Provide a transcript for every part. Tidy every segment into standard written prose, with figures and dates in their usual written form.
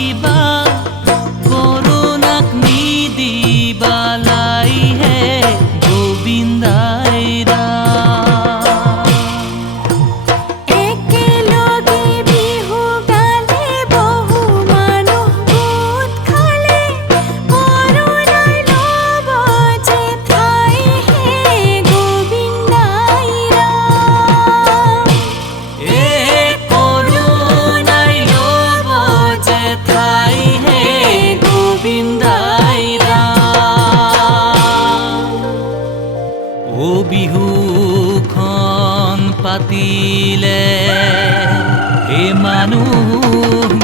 কিবা কৰোণাক নিদিবালাই হে গোবিন্দাই বিহুখন পাতিলে হে মানুহ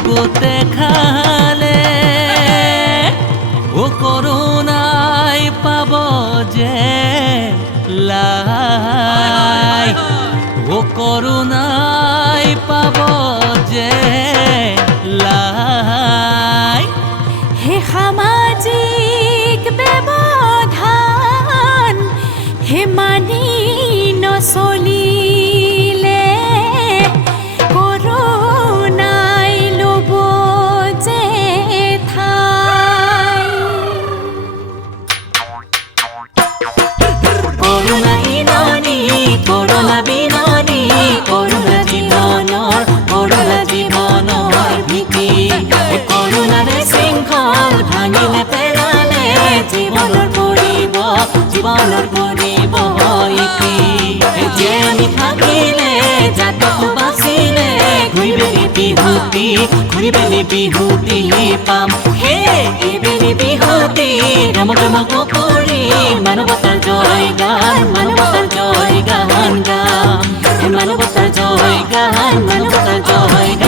গোটে খালে ও কৰোণাই পাব যে লাই ও কৰোণাই পাব যে লাই হে সামাজিক ব্যৱধান হে মানি নচলিলে কৰোণাই ল'ব যে ঠাই কৰোণা বিননি কৰোণা বিননি কৰোণা জীৱনৰ ভীতি কৰোণাৰে শৃংখল ভাঙিলে পেলালে জীৱনৰ পৰিব যে আমি থাকিলে জাতকো বাচিলে ঘূৰি বেলি বিহুতি পাম হে এইবেলি বিহুতি ৰমক কৰি মানৱতাৰ জয় গান গাম মানৱতাৰ জয় গান